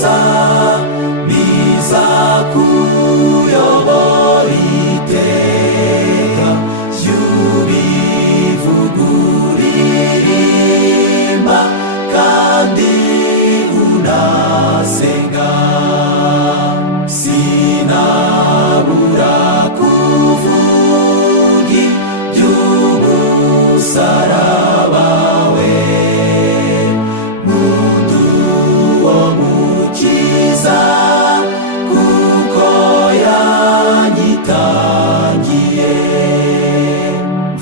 gusa bizakuyobora iteka. Yubivuga uririmba kandi unasenga, sinabura kuvuga iby'umusaraba we. Nkunda uwo mukiza kuko yanyitangiye.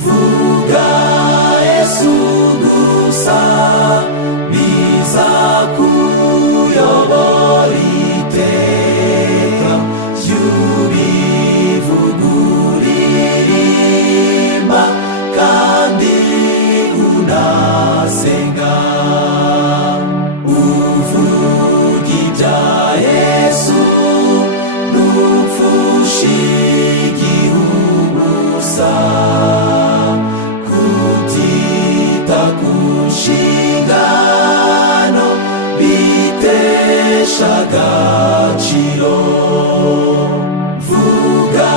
Vuga Yesu gusa bizakuyobora iteka. Yubivuga uririmba kandi unasenga. Uvuga ibya Yesu ntupfushe igihubusa. Kutita ku nshingano bitesha agaciro. Vuga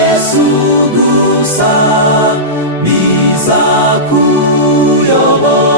Yesu gusa bizakuyobora